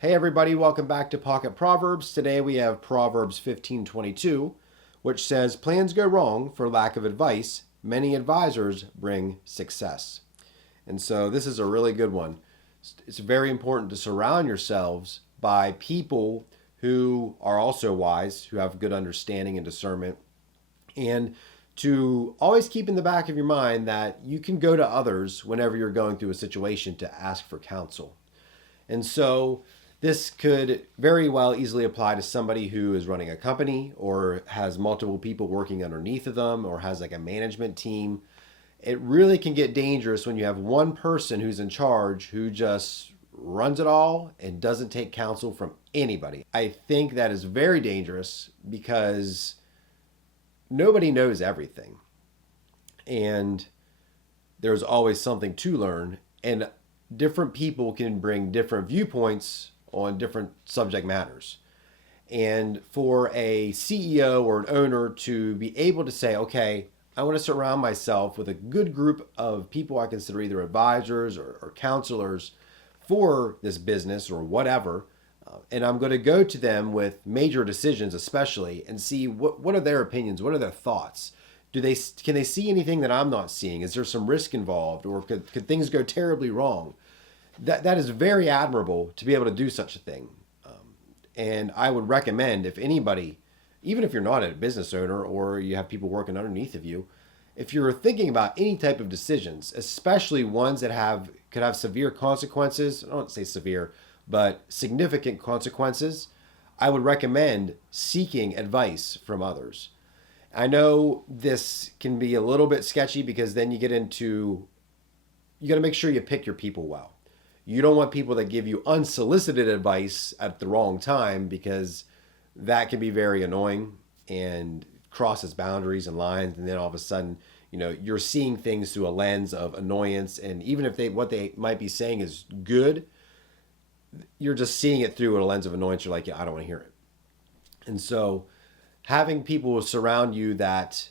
Hey everybody, welcome back to Pocket Proverbs. Today we have Proverbs 15:22, which says, "Plans go wrong for lack of advice. Many advisors bring success." And so this is a really good one. It's very important to surround yourselves by people who are also wise, who have good understanding and discernment, and to always keep in the back of your mind that you can go to others whenever you're going through a situation to ask for counsel. And so this could very well easily apply to somebody who is running a company or has multiple people working underneath of them or has like a management team. It really can get dangerous when you have one person who's in charge who just runs it all and doesn't take counsel from anybody. I think that is very dangerous because nobody knows everything. And there's always something to learn. And different people can bring different viewpoints on different subject matters. And for a CEO or an owner to be able to say, okay, I want to surround myself with a good group of people I consider either advisors or counselors for this business or whatever, and I'm going to go to them with major decisions especially and see what are their opinions, what are their thoughts. Can they see anything that I'm not seeing? Is there some risk involved, or could things go terribly wrong? That is very admirable to be able to do such a thing. And I would recommend, if anybody, even if you're not a business owner or you have people working underneath of you, if you're thinking about any type of decisions, especially ones that could have severe consequences, I don't say severe, but significant consequences, I would recommend seeking advice from others. I know this can be a little bit sketchy because then you got to make sure you pick your people well. You don't want people that give you unsolicited advice at the wrong time, because that can be very annoying and crosses boundaries and lines. And then all of a sudden, you're seeing things through a lens of annoyance. And even if what they might be saying is good, you're just seeing it through a lens of annoyance. You're like, yeah, I don't want to hear it. And so having people surround you that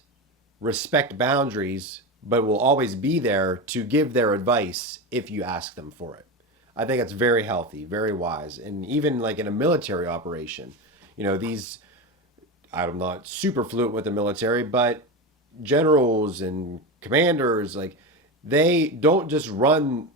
respect boundaries, but will always be there to give their advice if you ask them for it, I think that's very healthy, very wise. And even like in a military operation, I'm not super fluent with the military, but generals and commanders, like, they don't just run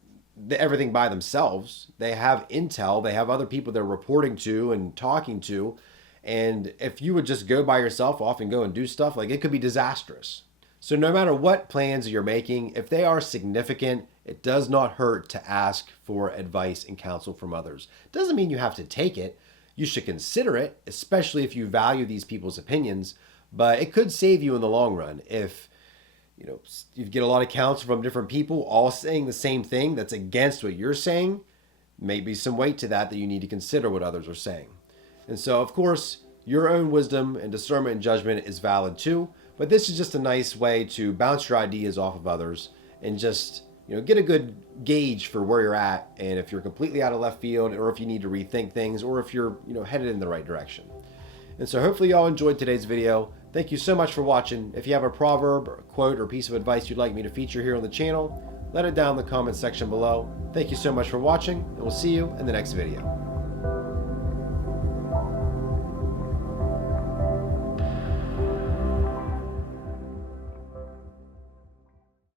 everything by themselves. They have intel, they have other people they're reporting to and talking to. And if you would just go by yourself off and go and do stuff, like, it could be disastrous. So no matter what plans you're making, if they are significant, it does not hurt to ask for advice and counsel from others. Doesn't mean you have to take it. You should consider it, especially if you value these people's opinions, but it could save you in the long run. If you get a lot of counsel from different people all saying the same thing that's against what you're saying, maybe some weight to that you need to consider what others are saying. And so, of course, your own wisdom and discernment and judgment is valid too, but this is just a nice way to bounce your ideas off of others and just get a good gauge for where you're at, and if you're completely out of left field, or if you need to rethink things, or if you're headed in the right direction. And so hopefully y'all enjoyed today's video. Thank you so much for watching. If you have a proverb or a quote or piece of advice you'd like me to feature here on the channel, let it down in the comments section below. Thank you so much for watching, and we'll see you in the next video.